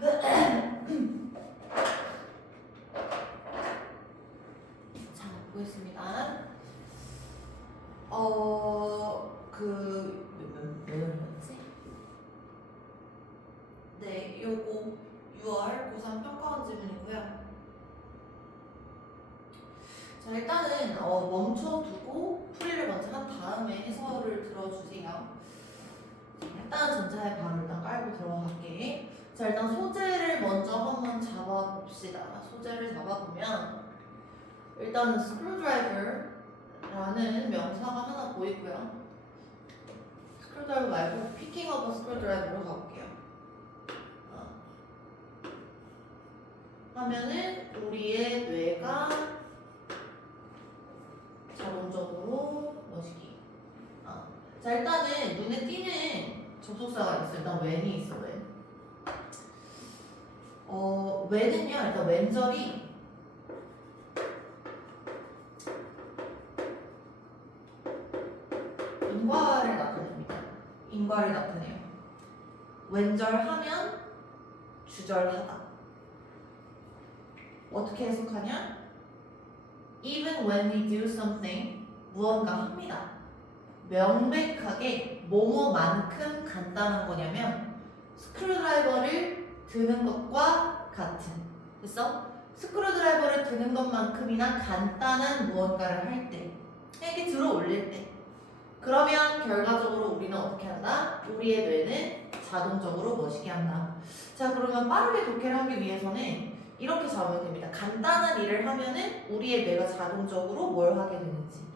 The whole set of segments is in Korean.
자, 보겠습니다. 왜 그러지? 네, 요거 6월 고3 평가원 질문이고요. 자, 일단은 멈춰두고 풀이를 먼저 한 다음에 해설을 들어주세요. 일단 전자의 바로 일단 깔고 들어갈게. 자, 일단 소재를 먼저 한번 잡아봅시다. 소재를 잡아보면 일단은 screwdriver라는 명사가 하나 보이고요. screwdriver 말고 picking up a screwdriver로 가볼게요. 하면은 우리의 뇌가 자동적으로 뭐시기. 자, 일단은 눈에 띄는 접속사가 있어요. 일단 when이 있어. when은요, 일단 왼절이 인과를 나타냅니다. 인과를 나타내요. 왼절하면 주절하다. 어떻게 해석하냐? Even when we do something, 무언가 합니다. 명백하게 뭐뭐만큼 간단한 거냐면 스크루드라이버를 드는 것과 같은. 됐어? 스크루드라이버를 드는 것만큼이나 간단한 무언가를 할 때, 이렇게 들어 올릴 때, 그러면 결과적으로 우리는 어떻게 한다? 우리의 뇌는 자동적으로 멋있게 한다. 자, 그러면 빠르게 독해를 하기 위해서는 이렇게 잡으면 됩니다. 간단한 일을 하면은 우리의 뇌가 자동적으로 뭘 하게 되는지.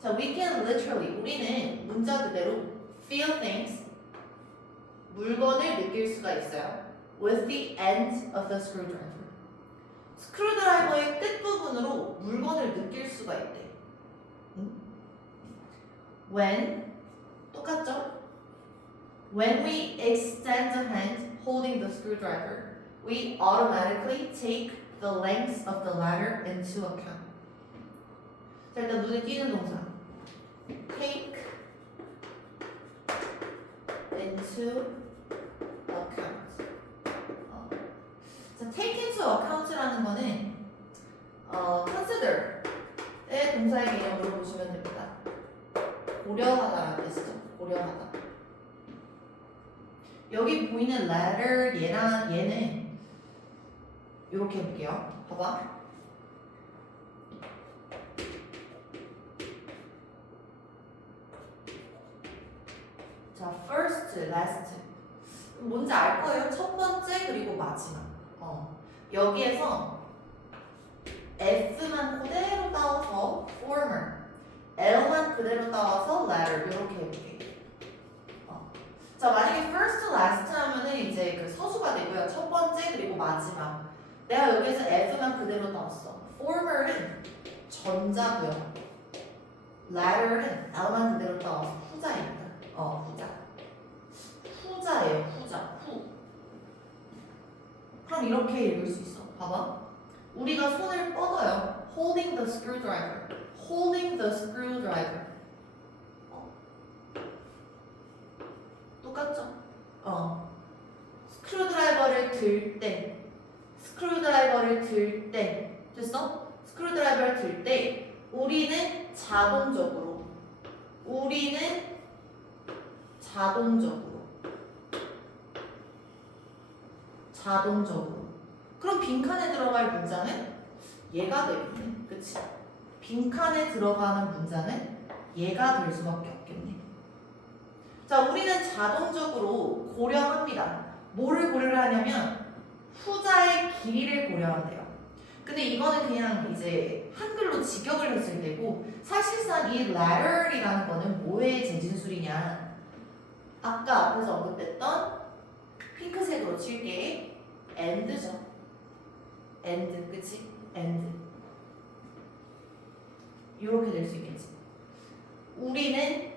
자, we can literally, 우리는 문자 그대로 feel things, 물건을 느낄 수가 있어요. with the end of the screwdriver. 스크루드라이버의 끝부분으로 물건을 느낄 수가 있대. when, 똑같죠? When we extend a hand holding the screwdriver, we automatically take the length of the ladder into account. 자, 일단 눈에 띄는 동사. take into account. 자, take into account라는 거는 consider의 동사의 개념으로 보시면 됩니다. 고려하다라는 뜻이죠. 고려하다. 여기 보이는 ladder 얘는 이렇게 해볼게요. 봐봐. 자, first, last. 뭔지 알 거예요. 첫 번째 그리고 마지막. 여기에서 S만 그대로 따와서 former, L만 그대로 따와서 latter 이렇게 해볼게요. 자, 만약에 first, last 하면은 이제 그 서수가 되고요. 첫 번째 그리고 마지막. 내가 여기에서 F만 그대로 따왔어. former는 전자고요. latter는 L만 그대로 따와서 후자입니다. 후자. 후자예요. 후자. 후. 그럼 이렇게 읽을 수 있어. 봐봐. 우리가 손을 뻗어요. holding the screwdriver. holding the screwdriver. 똑같죠? 스크루드라이버를 들 때, 스크루드라이버를 들 때, 됐어? 스크루드라이버를 들 때 우리는 자동적으로 그럼 빈칸에 들어갈 문장은 얘가 되겠네. 그치? 빈칸에 들어가는 문장은 얘가 될 수밖에 없겠네. 자, 우리는 자동적으로 고려합니다. 뭐를 고려를 하냐면 후자의 길이를 고려한대요. 근데 이거는 그냥 이제 한글로 직역을 했을 때고, 사실상 이 ladder이라는 거는 뭐의 재진술이냐? 아까 앞에서 언급했던 핑크색으로 칠게 and죠. and, 그치? and. 이렇게 될 수 있겠지. 우리는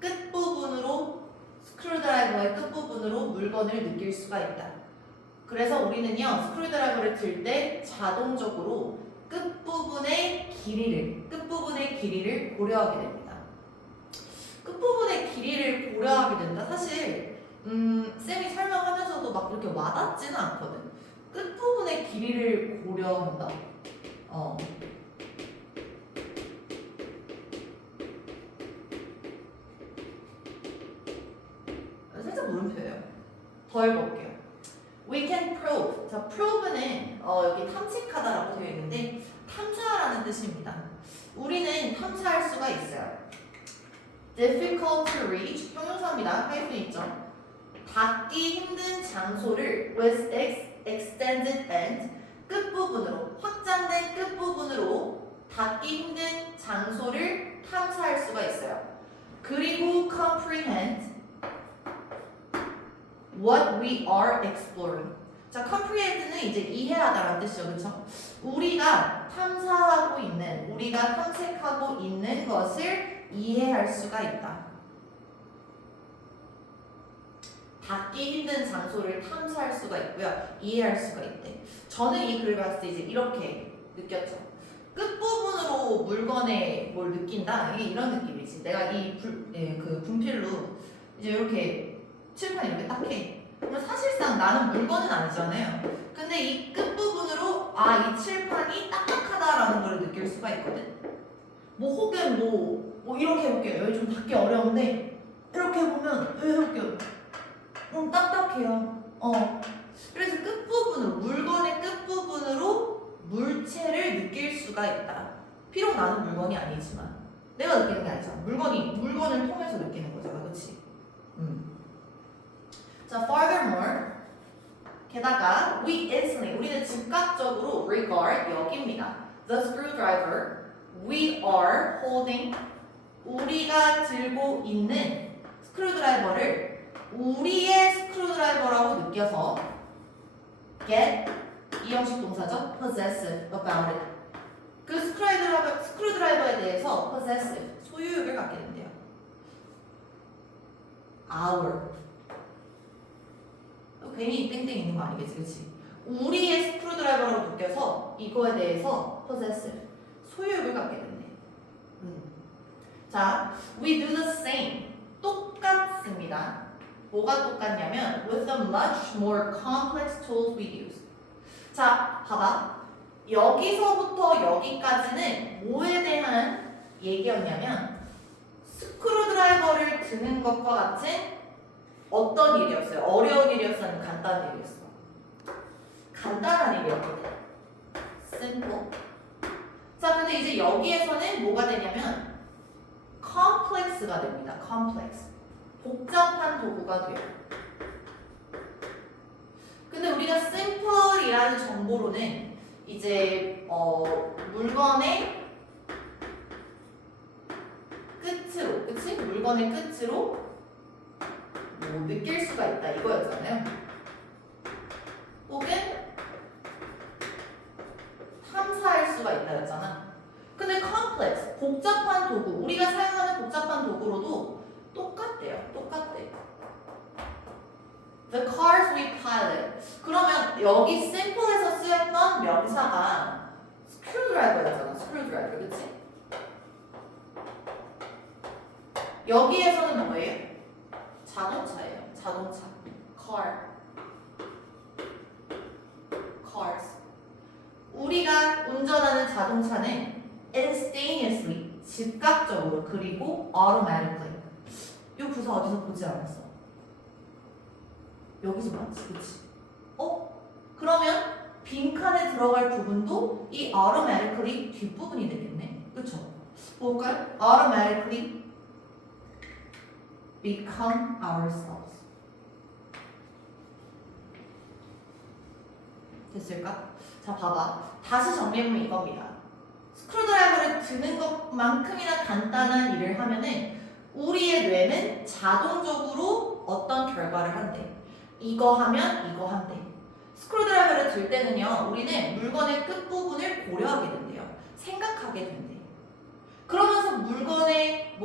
끝부분으로, 스크루드라이버의 끝부분으로 물건을 느낄 수가 있다. 그래서 우리는요, 스크루드라이버를 들 때 자동적으로 끝부분의 길이를 고려하게 됩니다. 끝부분의 길이를 고려하게 된다. 사실 쌤이 설명하면서도 막 이렇게 와닿지는 않거든. 끝부분의 길이를 고려한다. 살짝 물음표예요. 더 읽어볼게요. We can prove. 자, prove는 여기 탐색하다라고 되어 있는데 탐사라는 뜻입니다. 우리는 탐사할 수가 있어요. difficult to reach 형용사입니다. 할 수 있죠. 닿기 힘든 장소를 with extended end 끝부분으로 확장된 끝부분으로 닿기 힘든 장소를 탐사할 수가 있어요. 그리고 comprehend what we are exploring. 자, comprehend는 이제 이해하다라는 뜻이죠, 그렇죠? 우리가 탐사하고 있는, 우리가 탐색하고 있는 것을 이해할 수가 있다. 닿기 힘든 장소를 탐사할 수가 있고요, 이해할 수가 있대. 저는 이 글을 봤을 때 이제 이렇게 느꼈죠. 끝부분으로 물건에 뭘 느낀다? 이게 이런 느낌이지. 내가 이 그 분필로 이제 이렇게 칠판 이렇게 딱 해. 그러면 사실상 나는 물건은 아니잖아요. 근데 이 끝부분으로 이 칠판이 딱딱하다라는 걸 느낄 수가 있거든. 뭐 혹은 뭐 이렇게 해볼게요. 여기 좀 닿기 어려운데 이렇게 해보면 해볼게요. 딱딱해요. 그래서 끝부분으로 물건의 끝부분으로 물체를 느낄 수가 있다. 비록 나는 물건이 아니지만 내가 느끼는 게 아니잖아. 물건을 통해서 느끼는 거잖아, 그렇지? 자, furthermore, 게다가 we instantly, 우리는 즉각적으로 regard, 여깁니다. The screwdriver, we are holding, 우리가 들고 있는 스크루드라이버를 우리의 스크루드라이버라고 느껴서 get, 이 형식 동사죠? possessive about it. 그 스크루드라이버에 대해서 possessive, 소유욕을 갖게 된대요. our. 괜히 땡땡 있는 거 아니겠지, 그치? 우리의 스크루드라이버라고 느껴서 이거에 대해서 possessive, 소유욕을 갖게 된대. 자, we do the same, 똑같습니다. 뭐가 똑같냐면 with the much more complex tools we use. 자, 봐봐. 여기서부터 여기까지는 뭐에 대한 얘기였냐면 스크루드라이버를 드는 것과 같은 어떤 일이었어요? 어려운 일이었어? 아니면 간단한 일이었어? 간단한 일이었거든. simple. 자, 근데 이제 여기에서는 뭐가 되냐면 complex가 됩니다. complex. 복잡한 도구가 돼요. 근데 우리가 simple이라는 정보로는 이제 물건의 끝으로, 그치? 물건의 끝으로 뭐 느낄 수가 있다 이거였잖아요. 혹은 탐사할 수가 있다였잖아. 근데 complex, 복잡한 도구, 우리가 사용하는 복잡한 도구로도 똑같대요. 똑같대. The cars we pilot. 그러면 여기 simple에서 쓰였던 명사가 screwdriver였잖아. screwdriver, 그치? 여기에서는 뭐예요? 자동차예요. 자동차. car. cars. 우리가 운전하는 자동차는 instantaneously, 즉각적으로, 그리고 automatically. 이 부사 어디서 보지 않았어? 여기서 봤지, 그치? 그러면 빈칸에 들어갈 부분도 이 automatically 뒷부분이 되겠네. 그쵸? 볼까요? automatically become ourselves. 됐을까? 자, 봐봐. 다시 정리해보면 이겁니다. 스크루드라이버를 드는 것만큼이나 간단한 일을 하면은 우리의 뇌는 자동적으로 어떤 결과를 한대. 이거 하면 이거 한대. 스크루드라이버를 들 때는요, 우리는 물건의 끝부분을 고려하게 된대요. 생각하게 된대. 그러면서 물건의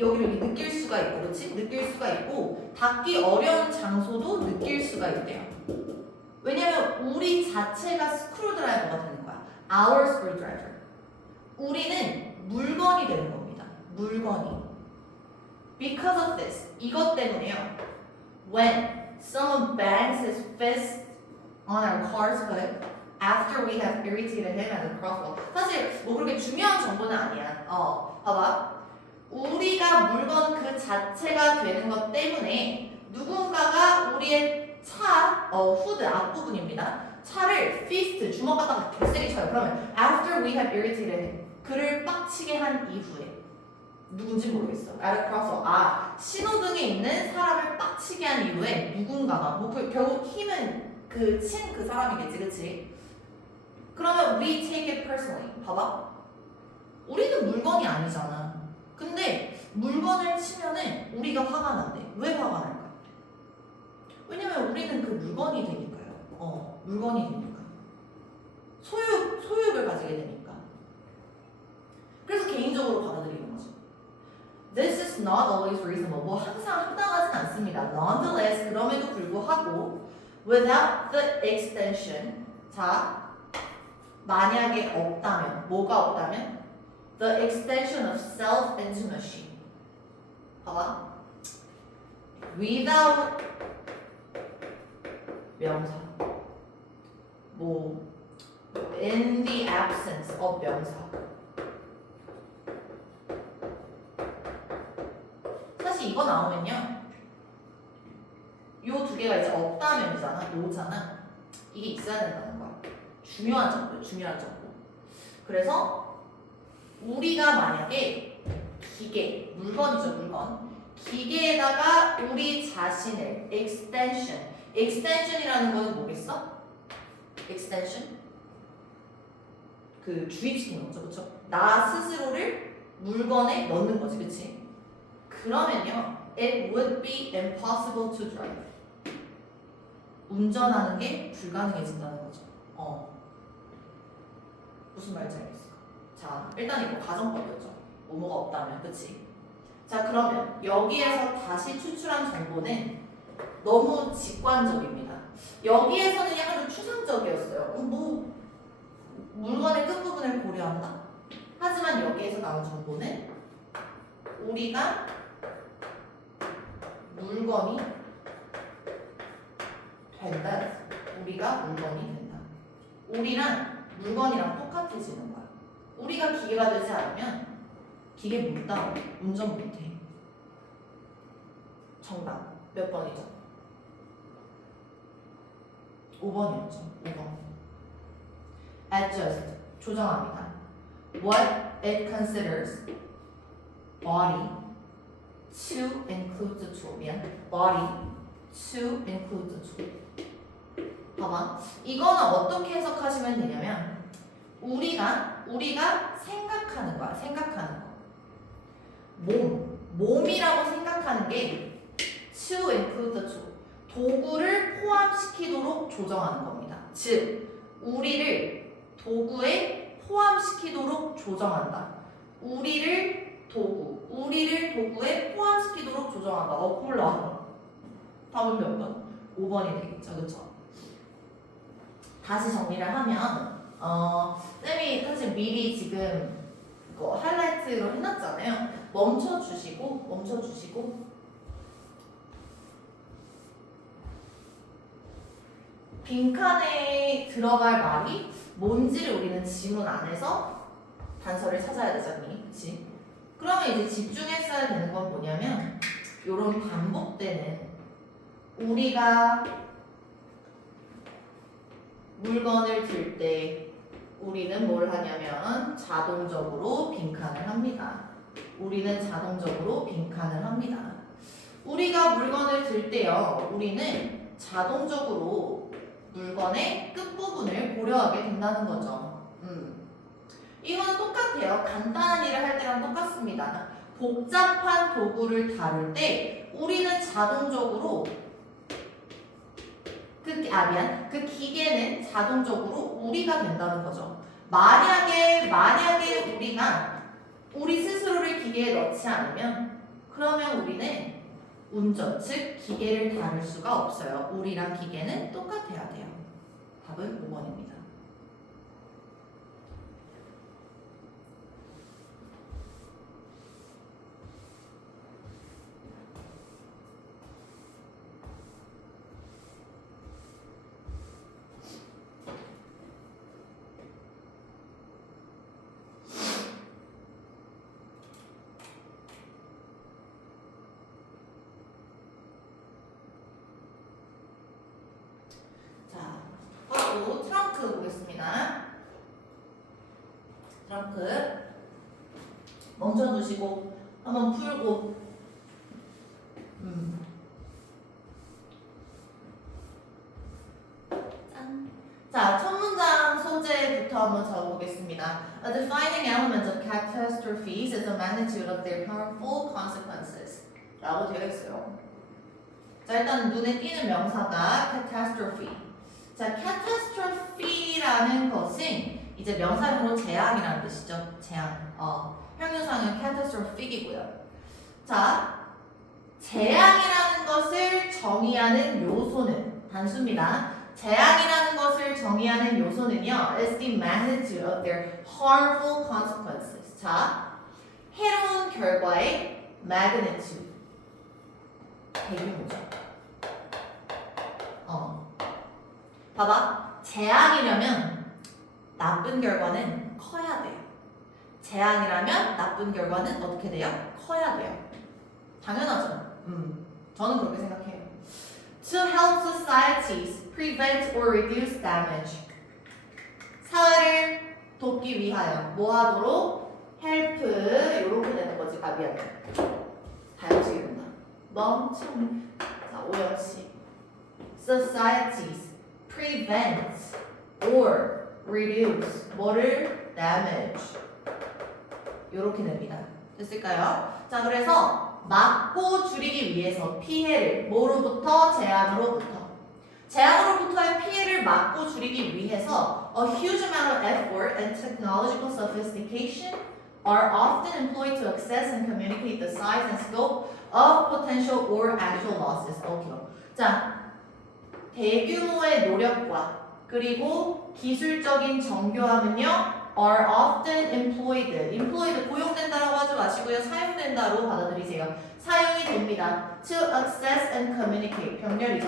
여기를 느낄 수가 있고, 그렇지? 느낄 수가 있고, 닿기 어려운 장소도 느낄 수가 있대요. 왜냐면 우리 자체가 스크루드라이버가 되는 거야. Our screwdriver. 우리는 물건이 되는 겁니다. 물건이. Because of this. 이것 때문에요. When someone bangs his fist on our car's hood after we have irritated him at the crosswalk. 사실 뭐 그렇게 중요한 정보는 아니야. 봐봐. 우리가 물건 그 자체가 되는 것 때문에 누군가가 우리의 차, 후드 앞부분입니다. 차를 fist, 주먹 갖다가 개세게 쳐요. 그러면 after we have irritated him, 그를 빡치게 한 이후에 누군지 모르겠어. at a crosswalk. 신호등에 있는 사람을 빡치게 한 이후에 누군가가 결국 힘은 친 그 사람이겠지, 그치? 그러면 we take it personally. 봐봐. 우리는 물건이 아니잖아. 근데 물건을 치면은 우리가 화가 난대. 왜 화가 날까? 왜냐면 우리는 그 물건이 되니까요. 물건이 되니까. 소유욕을 가지게 되니까. 그래서 개인적으로 받아들이는 거죠. This is not always reasonable. 뭐 항상 합당하진 않습니다. Nonetheless, 그럼에도 불구하고 without the extension. 자, 만약에 없다면, 뭐가 없다면? The extension of self-intimacy. 봐봐. Without 명사. 뭐 in the absence of 명사. 사실 이거 나오면요. 요 두 개가 이제 없다면이잖아. 요잖아. 이게 있어야 된다는 거야. 중요한 정보, 중요한 정보. 그래서 우리가 만약에 기계, 물건이죠, 물건. 기계에다가 우리 자신을 extension이라는 거는 뭐겠어? extension? 그 주입시키는 거죠, 그쵸? 나 스스로를 물건에 넣는 거지, 그치? 그러면요, it would be impossible to drive. 운전하는 게 불가능해진다는 거죠. 무슨 말인지 알겠어? 자, 일단 이거 가정법이었죠. 뭐뭐가 없다면, 그치? 자, 그러면 여기에서 다시 추출한 정보는 너무 직관적입니다. 여기에서는 약간 좀 추상적이었어요. 뭐 물건의 끝부분을 고려한다? 하지만 여기에서 나온 정보는 우리가 물건이 된다. 우리가 물건이 된다. 우리랑 물건이랑 똑같아지는 거야. 우리가 기계가 되지 않으면 기계 못 따라. 운전 못해. 정답. 몇 번이죠? 5번이었죠. 5번. Adjust. 조정합니다. What it considers body to include the tool. 미안. Body to include the tool. 봐봐. 이거는 어떻게 해석하시면 되냐면 우리가 생각하는 거야. 생각하는 거. 몸이라고 생각하는 게 to include the tool. 도구를 포함시키도록 조정하는 겁니다. 즉, 우리를 도구에 포함시키도록 조정한다. 우리를 도구에 포함시키도록 조정한다. 골라. 답은 몇 번? 5번이 되겠죠. 그쵸? 다시 정리를 하면 쌤이 사실 미리 지금 이거 하이라이트로 해놨잖아요. 멈춰주시고 빈칸에 들어갈 말이 뭔지를 우리는 지문 안에서 단서를 찾아야 되잖니, 그치? 그러면 이제 집중했어야 되는 건 뭐냐면 요런 반복되는 우리가 물건을 들 때 우리는 뭘 하냐면 자동적으로 빈칸을 합니다. 우리가 물건을 들 때요, 우리는 자동적으로 물건의 끝부분을 고려하게 된다는 거죠. 이거는 똑같아요. 간단한 일을 할 때랑 똑같습니다. 복잡한 도구를 다룰 때 우리는 자동적으로 그 기계는 자동적으로 우리가 된다는 거죠. 만약에 우리가 우리 스스로를 기계에 넣지 않으면 그러면 우리는 운전, 즉 기계를 다룰 수가 없어요. 우리랑 기계는 똑같아야 돼요. 답은 5번입니다. 멈춰두시고 한번 풀고 짠. 자, 첫 문장 소재부터 한번 적어보겠습니다. A defining element of catastrophes is the magnitude of their harmful consequences 라고 되어 있어요. 자, 일단 눈에 띄는 명사가 catastrophe. 자, catastrophe라는 것은 이제 명사형으로 재앙이라는 뜻이죠. 재앙. 형용사는 catastrophic이고요. 자, 재앙이라는 것을 정의하는 요소는 단수입니다. 재앙이라는 것을 정의하는 요소는요, is the magnitude of their harmful consequences. 자, 해로운 결과의 magnitude. 대규모죠. 봐봐. 재앙이라면 나쁜 결과는 커야 돼요. 재앙이라면 나쁜 결과는 어떻게 돼요? 커야 돼요. 당연하죠. 저는 그렇게 생각해요. To help societies prevent or reduce damage. 사회를 돕기 위하여 뭐 하도록? help 이렇게 되는 거지. 아 미안해. 다용식이 된다. 멍청이. 자 오역시. Societies prevent or reduce 뭐를? damage. 이렇게 됩니다. 됐을까요? 자 그래서 막고 줄이기 위해서 피해를 뭐로부터? 재앙으로부터. 재앙으로부터의 피해를 막고 줄이기 위해서 a huge amount of effort and technological sophistication are often employed to assess and communicate the size and scope of potential or actual losses. 자, 대규모의 노력과 그리고 기술적인 정교함은요 are often employed 고용된다라고 하지 마시고요 사용된다로 받아들이세요. 사용이 됩니다. to assess and communicate 병렬이죠.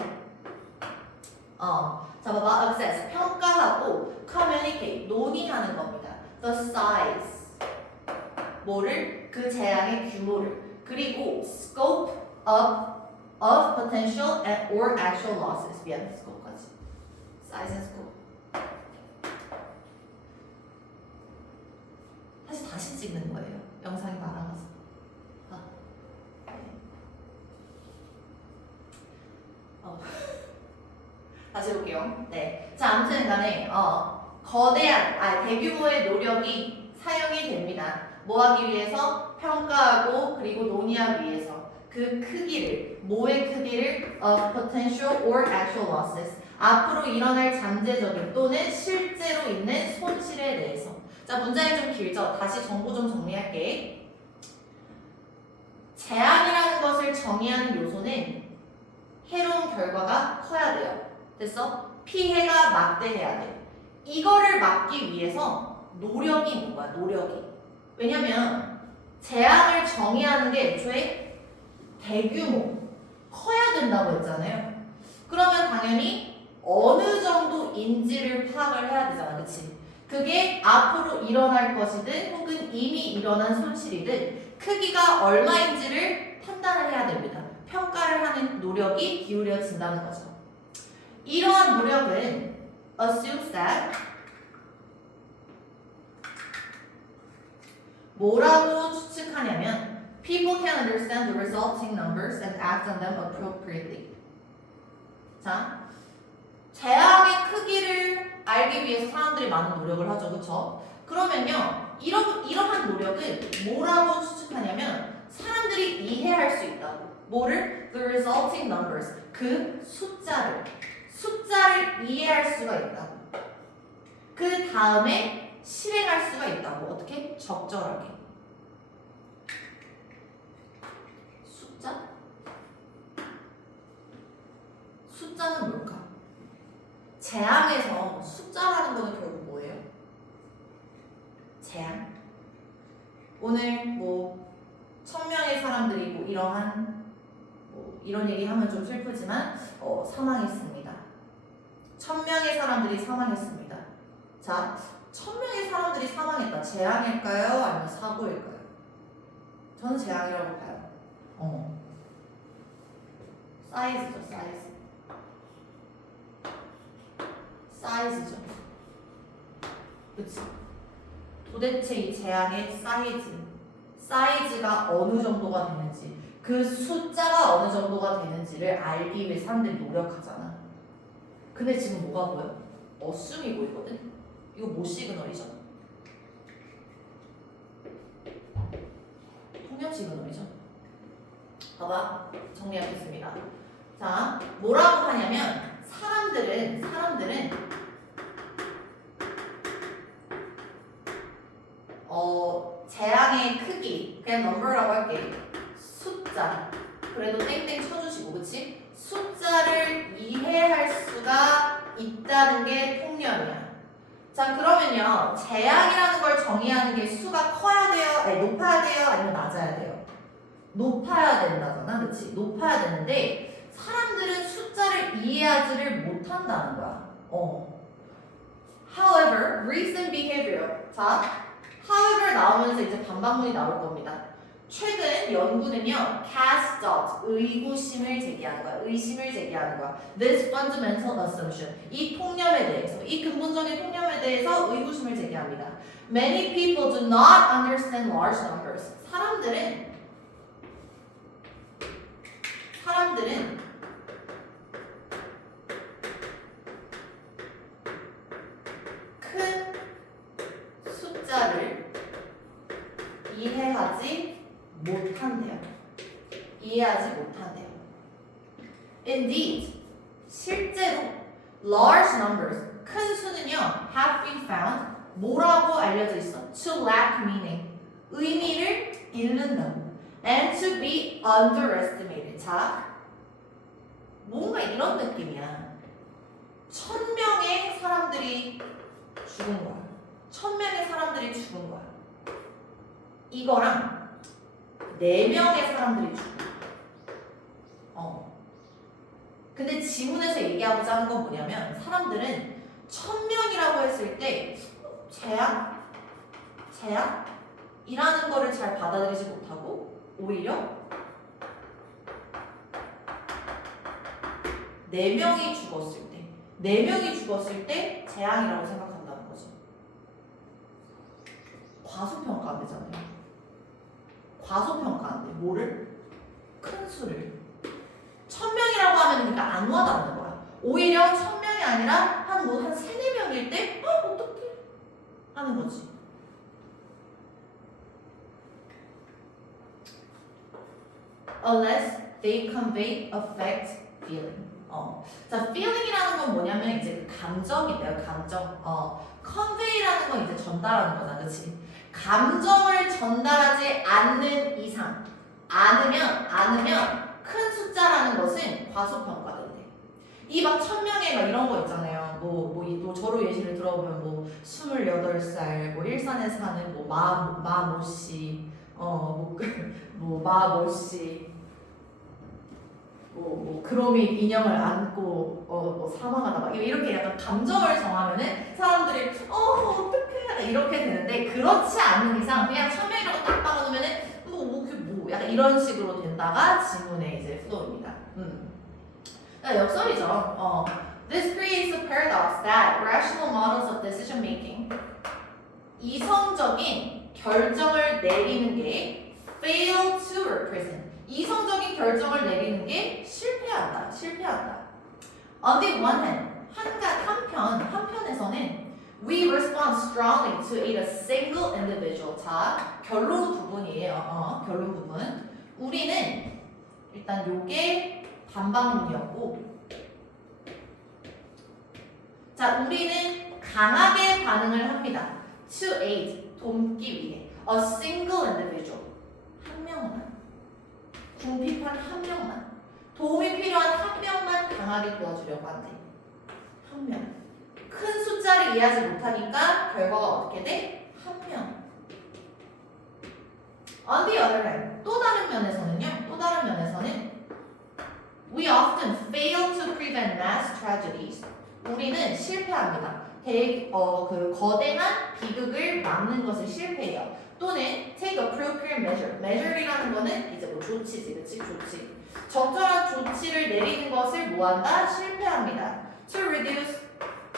자 봐봐 assess 평가하고 communicate 논의하는 겁니다. the size 뭐를 그 재앙의 규모를 그리고 scope of potential or actual losses 미안 scope까지 size and scope 다시 찍는 거예요. 영상이 많아서. 다시 볼게요. 네. 자, 아무튼 간에, 거대한, 대규모의 노력이 사용이 됩니다. 뭐 하기 위해서? 평가하고, 그리고 논의하기 위해서. 그 크기를, 뭐의 크기를? potential or actual losses. 앞으로 일어날 잠재적인 또는 실제로 있는 손실에 대해서. 자, 문장이 좀 길죠? 다시 정보 좀 정리할게. 재앙이라는 것을 정의하는 요소는 해로운 결과가 커야 돼요. 됐어? 피해가 막대해야 돼. 이거를 막기 위해서 노력이 있는 거야, 노력이. 왜냐면 재앙을 정의하는 게 애초에 대규모, 커야 된다고 했잖아요. 그러면 당연히 어느 정도인지를 파악을 해야 되잖아, 그치? 그게 앞으로 일어날 것이든 혹은 이미 일어난 손실이든 크기가 얼마인지를 판단을 해야 됩니다. 평가를 하는 노력이 기울여진다는 거죠. 이러한 노력은 assumes that 뭐라고 추측하냐면 people can understand the resulting numbers and act on them appropriately. 자, 재앙의 크기를 알기 위해서 사람들이 많은 노력을 하죠. 그쵸? 그러면요. 이러한 노력은 뭐라고 추측하냐면 사람들이 이해할 수 있다고. 뭐를? The resulting numbers. 그 숫자를 이해할 수가 있다고. 그 다음에 실행할 수가 있다고. 어떻게? 적절하게. 숫자는 뭘까? 재앙에서 숫자라는 거는 결국 뭐예요? 재앙. 오늘 뭐 1000명의 사람들이 뭐 이런 얘기 하면 좀 슬프지만 사망했습니다. 1000명의 사람들이 사망했습니다. 자, 1000명의 사람들이 사망했다. 재앙일까요? 아니면 사고일까요? 저는 재앙이라고 봐요. 사이즈죠, 사이즈죠. 그치? 도대체 이 재앙의 사이즈가 어느 정도가 되는지, 그 숫자가 어느 정도가 되는지를 알기 위해 사람들이 노력하잖아. 근데 지금 뭐가 보여? 어순이 보이거든? 이거 뭐 시그널이죠? 통념 시그널이죠. 봐봐, 정리하겠습니다. 자, 뭐라고 하냐면 사람들은 재앙의 크기, 그냥 넘버라고 할게. 숫자. 그래도 땡땡 쳐주시고, 그치? 숫자를 이해할 수가 있다는 게 통념이야. 자, 그러면요. 재앙이라는 걸 정의하는 게 수가 커야 돼요? 아니, 높아야 돼요? 아니면 낮아야 돼요? 높아야 된다잖아. 그치? 높아야 되는데 사람들은 숫자를 이해하지를 못한다는 거야. However, recent behavior. 자, however 나오면서 이제 반박문이 나올 겁니다. 최근 연구는요, cast doubt, 의구심을 제기하는 거야. 의심을 제기하는 거야. This fundamental assumption, 이 통념에 대해서, 이 근본적인 통념에 대해서 의구심을 제기합니다. Many people do not understand large numbers. 사람들은 큰 숫자를 이해하지 못한대요. Indeed, 실제로 large numbers, 큰 수는요, have been found, 뭐라고 알려져 있어? To lack meaning, 의미를 잃는다고. And to be underestimated. 자, 뭔가 이런 느낌이야. 1000명의 사람들이 죽은 거야. 1000명의 사람들이 죽은 거야. 이거랑 4명의 사람들이 죽은 거야. 근데 지문에서 얘기하고자 하는 건 뭐냐면 사람들은 1000명이라고 했을 때 재앙이라는 거를 잘 받아들이지 못하고 오히려 4명이 죽었을 때 재앙이라고 생각한다는 거지. 과소평가 안 되잖아요. 과소평가 안 돼. 뭐를? 큰 수를. 1000명이라고 하면 그러니까 안 와닿는 거야. 오히려 1000명이 아니라 한 3-4명일 때 어떡해? 하는 거지. Unless they convey affect feeling. 자, feeling이라는 건 뭐냐면 이제 그 감정인데요, 감정. convey라는 건 이제 전달하는 거잖아, 그렇지? 감정을 전달하지 않는 이상, 않으면 큰 숫자라는 것은 과소평가된대. 이 막 1000명의 막 이런 거 있잖아요. 또 저로 예시를 들어보면 뭐 28살, 뭐 일산에 사는 뭐 마모씨, 마모씨. 그로밋 인형을 안고 사망하다 막 이렇게 약간 감정을 정하면은 사람들이 어떡해 이렇게 되는데 그렇지 않는 이상 그냥 1000명이라고 딱 박아놓으면은 약간 이런 식으로 된다가 지문의 이제 플로우입니다. 역설이죠. This creates a paradox that rational models of decision making, 이성적인 결정을 내리는 게 fail to represent, 이성적인 결정을 내리는 게 실패한다. On the one hand, 한편에서는 we respond strongly to aid a single individual. 자, 결론 부분이에요. 결론 부분. 우리는 일단 요게 반박문이었고, 자, 우리는 강하게 반응을 합니다. To aid, 돕기 위해. A single individual. 한 명만. 궁핍한 한 명만. 도움이 필요한 한 명만 강하게 도와주려고 한대. 한 명. 큰 숫자를 이해하지 못하니까 결과가 어떻게 돼? 한 명. On the other hand, 또 다른 면에서는 we often fail to prevent mass tragedies. 우리는 실패합니다. 그 거대한 비극을 막는 것을 실패해요. 또는 take appropriate measure. measure이라는 거는 이제 뭐 조치지, 그치? 조치. 적절한 조치를 내리는 것을 뭐한다? 실패합니다. To reduce,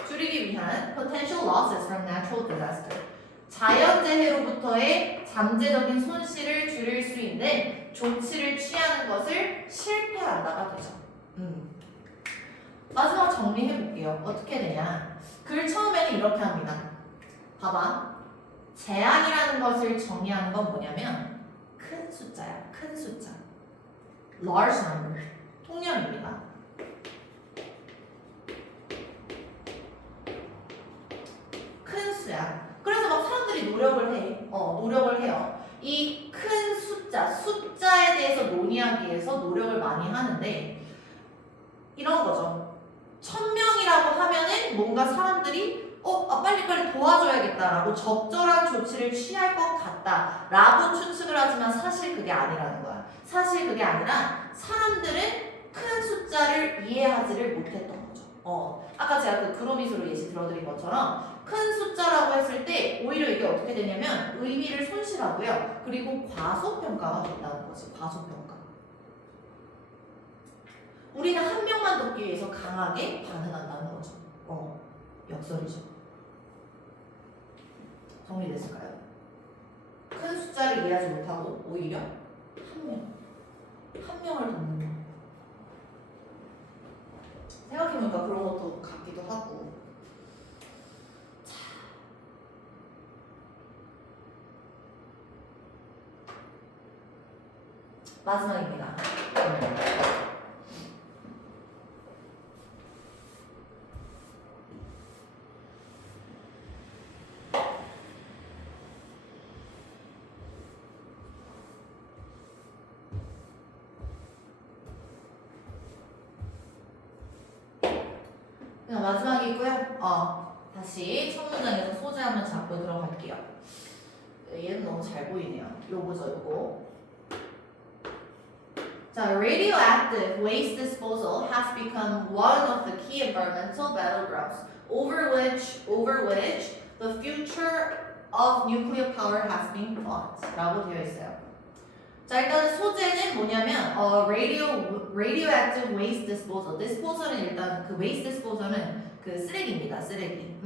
줄이기 위한 potential losses from natural disaster. 자연재해로부터의 잠재적인 손실을 줄일 수 있는 조치를 취하는 것을 실패한다가 되죠. 마지막 정리해볼게요. 어떻게 되냐. 글 처음에는 이렇게 합니다. 봐봐. 제한이라는 것을 정의하는 건 뭐냐면 큰 숫자야. 큰 숫자. large number. 통념입니다. 큰 수야. 그래서 막 사람들이 노력을 해. 노력을 해요. 이 큰 숫자에 대해서 논의하기 위해서 노력을 많이 하는데 이런 거죠. 1000명이라고 하면은 뭔가 사람들이 빨리빨리 도와줘야겠다라고 적절한 조치를 취할 것 같다라고 추측을 하지만 사실 그게 아니라는 거야. 사실 그게 아니라 사람들은 큰 숫자를 이해하지를 못했던 거죠. 아까 제가 그 그로미수로 예시 들어드린 것처럼 큰 숫자라고 했을 때 오히려 이게 어떻게 되냐면 의미를 손실하고요. 그리고 과소평가가 된다는 거지. 과소평가. 우리는 한 명만 돕기 위해서 강하게 반응한다는 거죠. 역설이죠. 정리됐을까요? 큰 숫자를 이해하지 못하고 오히려 한 명을 돕는 거. 생각해보니까 그런 것도 같기도 하고. 자, 마지막입니다. 마지막이고요. 다시 첫 문장에서 소재 한번 잡고 들어갈게요. 얘는 너무 잘 보이네요. 요거죠, 요거. 자, radioactive waste disposal has become one of the key environmental battlegrounds over which the future of nuclear power has been fought. 라고 되어 있어요. 자, 일단 소재는 뭐냐면 radioactive waste disposal. disposal은 일단 그 waste disposal은 그 쓰레기입니다. 쓰레기.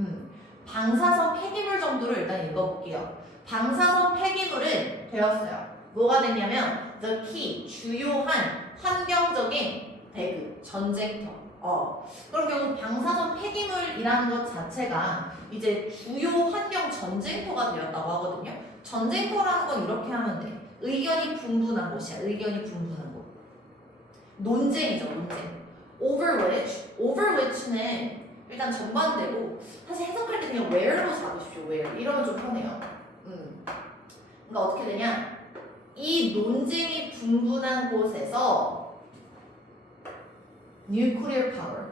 방사선 폐기물 정도를 일단 읽어볼게요. 방사선 폐기물은 되었어요. 뭐가 됐냐면 the key, 주요한 환경적인 배그, 전쟁터. 그럼 결국 방사선 폐기물이라는 것 자체가 이제 주요 환경 전쟁터가 되었다고 하거든요. 전쟁터라는 건 이렇게 하면 돼. 의견이 분분한 곳이야. 의견이 분분한 곳. 논쟁이죠. 논쟁. over which는 일단 전반대고 사실 해석할 때 그냥 where로 잡으십시오. where. 이러면 좀 편해요. 그러니까 어떻게 되냐. 이 논쟁이 분분한 곳에서 nuclear power,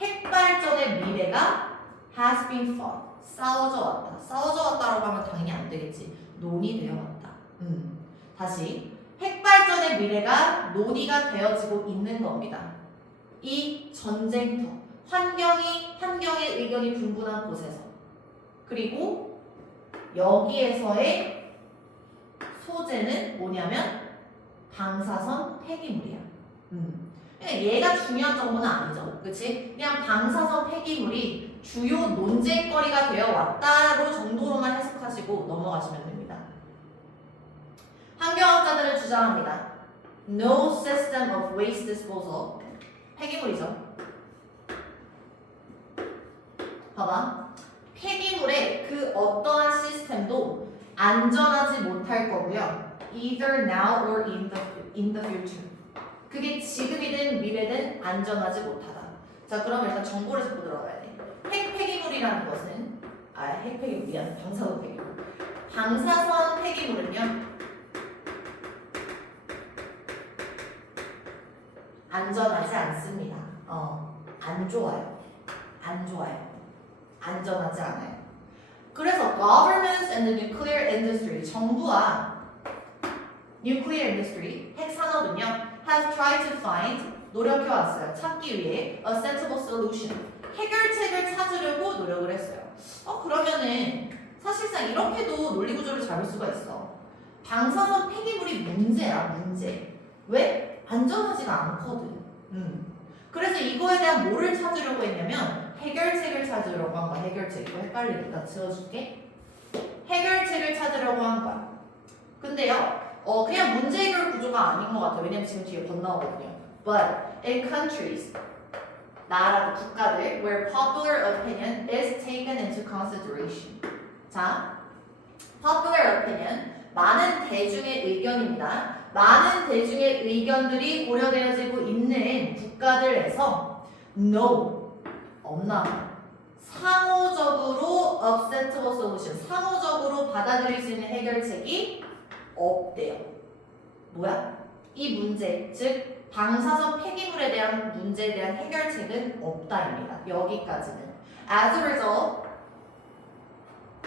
핵발전의 미래가 has been fought. 싸워져 왔다. 싸워져 왔다라고 하면 당연히 안 되겠지. 논의되어 왔다. 다시 핵발전의 미래가 논의가 되어지고 있는 겁니다. 이 전쟁터, 환경의 의견이 분분한 곳에서. 그리고 여기에서의 소재는 뭐냐면 방사선 폐기물이야. 얘가 중요한 정보는 아니죠. 그치? 그냥 방사선 폐기물이 주요 논쟁거리가 되어 왔다로 정도로만 해석하시고 넘어가시면 됩니다. 환경학자들은 주장합니다. No system of waste disposal. 폐기물이죠. 봐봐. 폐기물의 그 어떠한 시스템도 안전하지 못할 거고요. Either now or in the future. 그게 지금이든 미래든 안전하지 못하다. 자, 그럼 일단 정보를 잡고 들어가야 돼. 핵폐기물이라는 것은 핵폐기물 미안. 방사선 폐기물. 방사선 폐기물은요. 안전하지 않습니다. 안 좋아요. 안 좋아요. 안전하지 않아요. 그래서 governments and the nuclear industry, 정부와 nuclear industry, 핵산업은요, has tried to find, 노력해왔어요. 찾기 위해 a sensible solution, 해결책을 찾으려고 노력을 했어요. 그러면은 사실상 이렇게도 논리구조를 잡을 수가 있어. 방사선 폐기물이 문제야, 문제. 왜? 안전하지가 않거든. 그래서 이거에 대한 뭐를 찾으려고 했냐면 해결책을 찾으려고 한 거야. 해결책. 이거 헷갈리니까 지워줄게. 해결책을 찾으려고 한 거야. 근데요, 그냥 문제 해결 구조가 아닌 것 같아요. 왜냐면 지금 뒤에 번나오거든요. But in countries, 나라도 국가들, where popular opinion is taken into consideration. 자, popular opinion, 많은 대중의 의견입니다. 많은 대중의 의견들이 고려되어지고 있는 국가들에서 no, 없나? 상호적으로 acceptable solution, 상호적으로 받아들일 수 있는 해결책이 없대요. 뭐야? 이 문제, 즉 방사선 폐기물에 대한 문제에 대한 해결책은 없다입니다. 여기까지는. As a result,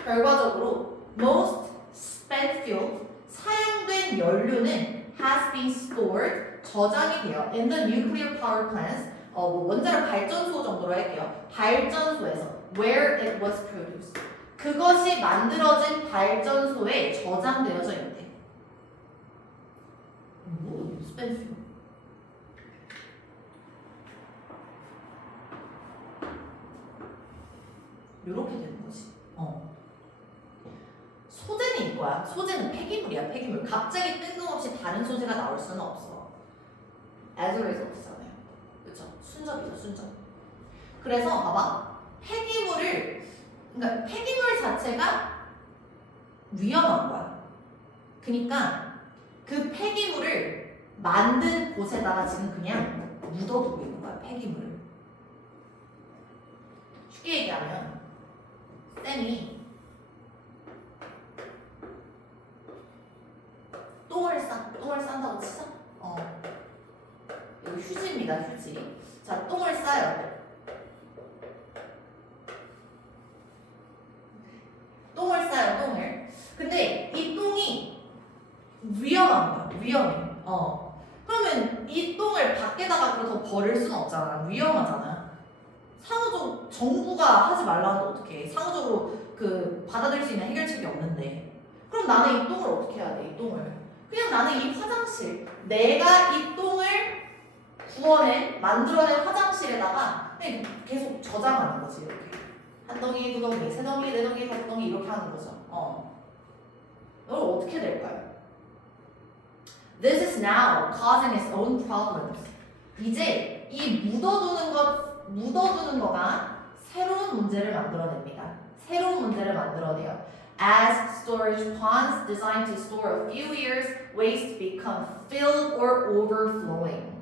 결과적으로 most spent fuel, 사용된 연료는 has been stored, 저장이 돼요. In the nuclear power plants, 원자력 발전소 정도로 할게요. 발전소에서 where it was produced. 그것이 만들어진 발전소에 저장되어져 있대. 뭐 spent fuel? 이렇게 되는 거지. 소재는 이거야. 소재는 폐기물이야. 폐기물. 갑자기 뜬금없이 다른 소재가 나올 수는 없어. as a result잖아요. 그렇죠? 순접이죠. 순접. 그래서 봐봐. 그러니까 폐기물 자체가 위험한 거야. 그러니까 그 폐기물을 만든 곳에다가 지금 그냥 묻어두고 있는 거야. 폐기물을. 쉽게 얘기하면 쌤이 똥을 싼다고 치자. 이거 휴지입니다. 휴지. 자, 똥을 싸요. 똥을. 근데 이 똥이 위험한 거야. 위험해. 그러면 이 똥을 밖에다가 그래서 버릴 수는 없잖아. 위험하잖아. 상호적으로 정부가 하지 말라는데 어떻게? 상호적으로 받아들일 수 있는 해결책이 없는데. 그럼 나는 이 똥을 어떻게 해야 돼? 이 똥을. 그냥 나는 이 화장실, 내가 이 똥을 만들어낸 화장실에다가 그냥 계속 저장하는 거지. 이렇게. 한 덩이, 두 덩이, 세 덩이, 네 덩이, 다섯 덩이 이렇게 하는 거죠. 이걸 어떻게 될까요? This is now causing its own problems. 이제 이 묻어두는 거가 새로운 문제를 만들어냅니다. 새로운 문제를 만들어내요. As storage ponds designed to store a few years waste become filled or overflowing.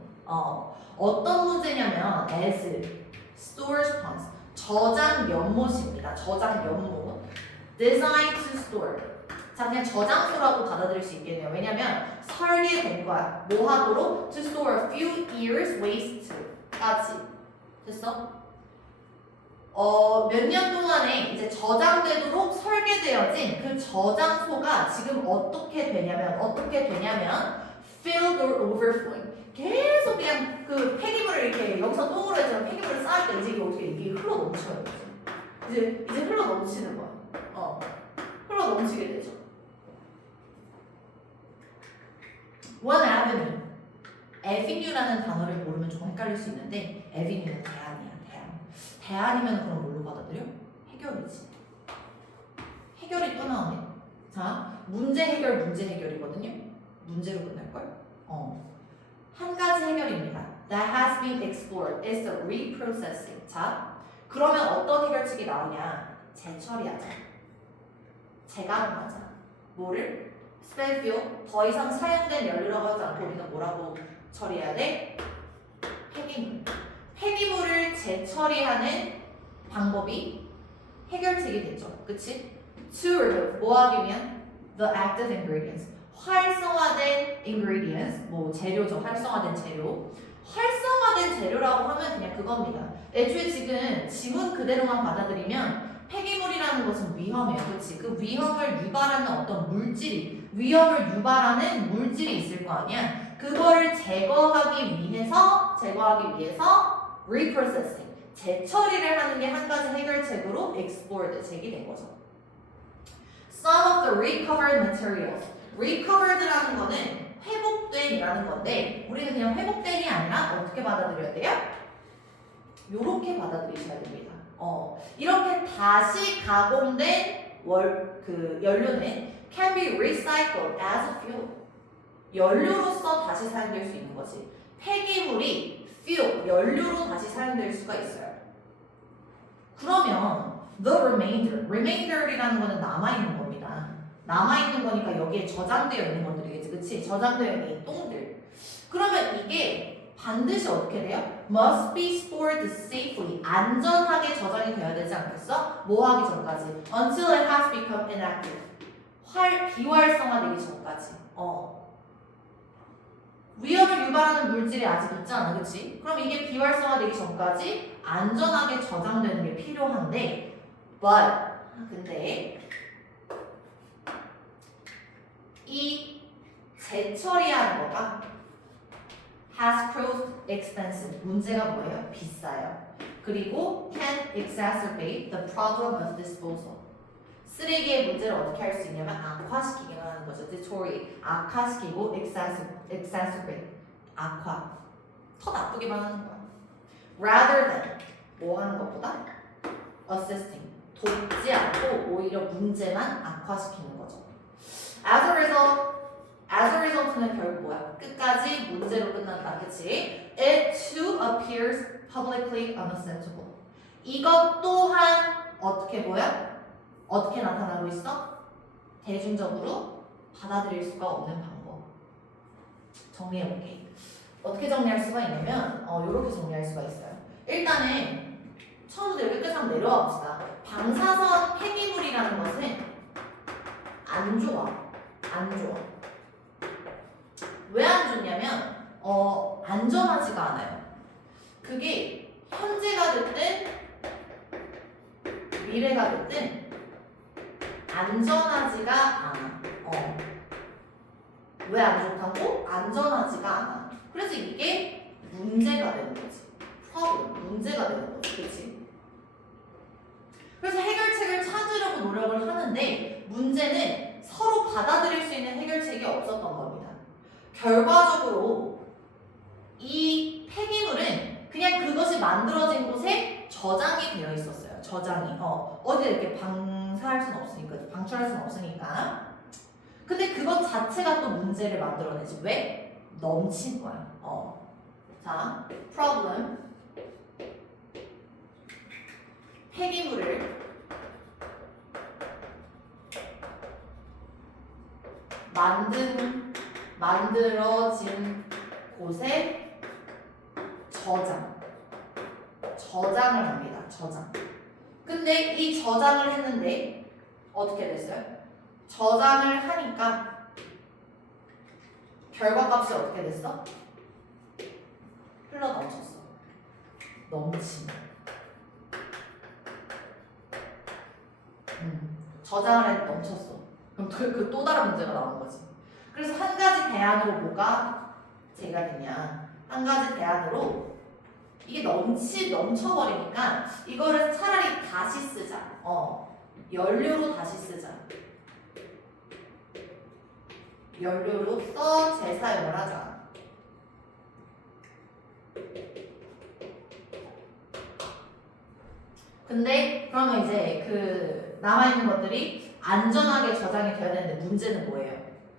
어떤 문제냐면 as storage ponds, 저장 연못입니다. 저장 연못. Designed to store. 자, 그냥 저장소라고 받아들일 수 있겠네요. 왜냐면 설계된 거야. 뭐 하도록? To store a few years waste까지. 됐어? 몇 년 동안에 이제 저장되도록 설계되어진 그 저장소가 지금 어떻게 되냐면 filled or overflowing. 계속 그냥 그 폐기물을 이렇게 여기서 똥으로 해서 폐기물을 쌓을 때 이게 흘러 넘쳐요. 이제 흘러 넘치는 거야. 흘러 넘치게 되죠. One avenue. avenue라는 단어를 모르면 조금 헷갈릴 수 있는데 avenue는 대안이야. 대안이면 그럼 뭘로 받아들여? 해결이지. 해결이 또 나오네. 자, 문제 해결이거든요. 문제로 끝날걸? 한 가지 해결입니다. That has been explored is the reprocessing. 자, 그러면 어떤 해결책이 나오냐? 재처리하자. 재가공하자. 뭐를? spent fuel, 더 이상 사용된 연료라고 하지 않고 우리는 뭐라고 처리해야 돼? 폐기물을 재처리하는 방법이 해결책이 되죠. 그치? To remove, 뭐 하기 위한? The active ingredients. 활성화된 ingredients, 뭐 재료죠. 활성화된 재료. 활성화된 재료라고 하면 그냥 그겁니다. 애초에 지금 지문 그대로만 받아들이면 폐기물이라는 것은 위험해요. 그치? 그 위험을 유발하는 어떤 위험을 유발하는 물질이 있을 거 아니야? 그거를 제거하기 위해서 reprocessing, 재처리를 하는 게 한 가지 해결책으로 explored, 제기된 거죠. Some of the recovered materials. recovered라는 거는 회복된이라는 건데 우리는 그냥 회복된이 아니라 어떻게 받아들여야 돼요? 요렇게 받아들이셔야 됩니다. 이렇게 다시 가공된 그 연료는 can be recycled as a fuel. 연료로서 다시 사용될 수 있는 거지. 폐기물이 fuel, 연료로 다시 사용될 수가 있어요. 그러면 the remainder이라는 거는 남아있는 겁니다. 남아있는 거니까 여기에 저장되어 있는 것들이겠지, 그치? 저장되어 있는 이 똥들. 그러면 이게 반드시 어떻게 돼요? must be stored safely. 안전하게 저장이 되어야 되지 않겠어? 뭐 하기 전까지? until it has become inactive. 비활성화되기 전까지. 위험을 유발하는 물질이 아직 있잖아, 그치? 그럼 이게 비활성화되기 전까지 안전하게 저장되는 게 필요한데, 근데 이 재처리하는 거가 has proved expensive. 문제가 뭐예요? 비싸요. 그리고 can exacerbate the problem of disposal. 쓰레기의 문제를 어떻게 할 수 있냐면 악화시키기만 하는 거죠. deteriorate, 악화시키고 exacerbate, 악화, 더 나쁘게만 하는 거야. rather than, 뭐 하는 것보다? assisting, 돕지 않고 오히려 문제만 악화시키는 거죠. as a result는 결국 뭐야? 끝까지 문제로 끝난다, 그치? it too appears publicly unacceptable. 이것 또한 어떻게 보여? 어떻게 나타나고 있어? 대중적으로 받아들일 수가 없는 방법. 정리해볼게. 어떻게 정리할 수가 있냐면 이렇게 정리할 수가 있어요. 일단은 처음부터 여기까지 한번 내려와 봅시다. 방사선 폐기물이라는 것은 안 좋아. 안 좋아. 왜 안 좋냐면 안전하지가 않아요. 그게 현재가 됐든 미래가 됐든 안전하지가 않아. 왜 안 좋다고? 안전하지가 않아. 그래서 이게 문제가 되는 거지. 문제가 되는 거지. 그치? 그래서 해결책을 찾으려고 노력을 하는데 문제는 서로 받아들일 수 있는 해결책이 없었던 겁니다. 결과적으로 이 폐기물은 그냥 그것이 만들어진 곳에 저장이 되어 있었어요. 저장이. 어디에 이렇게 방사할 수는 없으니까, 방출할 수는 없으니까. 근데 그것 자체가 또 문제를 만들어내지. 왜? 넘친 거야. 자, problem. 폐기물을 만들어진 곳에 저장을 합니다. 저장. 근데 이 저장을 했는데 어떻게 됐어요? 저장을 하니까 결과값이 어떻게 됐어? 흘러 넘쳤어. 넘침. 저장을 해서 넘쳤어. 그럼 그 또 다른 문제가 나오는 거지. 그래서 한 가지 대안으로 뭐가 제가 되냐? 한 가지 대안으로 이게 넘쳐버리니까 이거를 차라리 다시 쓰자. 연료로 다시 쓰자. 연료로서 재사용을 하자. 근데 그러면 이제 그 남아있는 것들이 안전하게 저장이 되어야 되는데 문제는 뭐예요?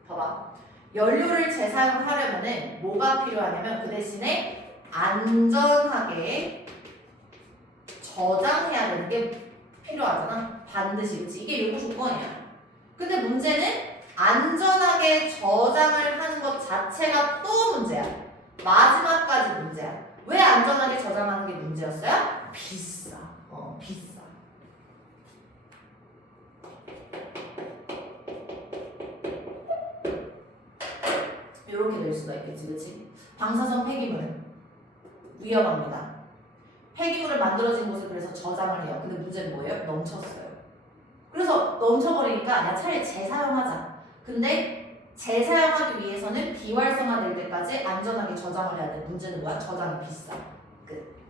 봐봐. 연료를 재사용하려면은 뭐가 필요하냐면 그 대신에 안전하게 저장해야 되는 게 필요하잖아. 반드시. 그치? 이게 요구 조건이야. 근데 문제는 안전하게 저장을 하는 것 자체가 또 문제야. 마지막까지 문제야. 왜 안전하게 저장하는 게 문제였어요? 비싸. 비싸. 이렇게 될 수가 있겠지, 그치? 방사선 폐기물 위험합니다. 폐기물을 만들어진 곳을 그래서 저장을 해요. 근데 문제는 뭐예요? 넘쳤어요. 그래서 넘쳐버리니까 야 차라리 재사용하자. 근데 재사용하기 위해서는 비활성화될 때까지 안전하게 저장을 해야 돼. 문제는 뭐야? 저장이 비싸. 끝.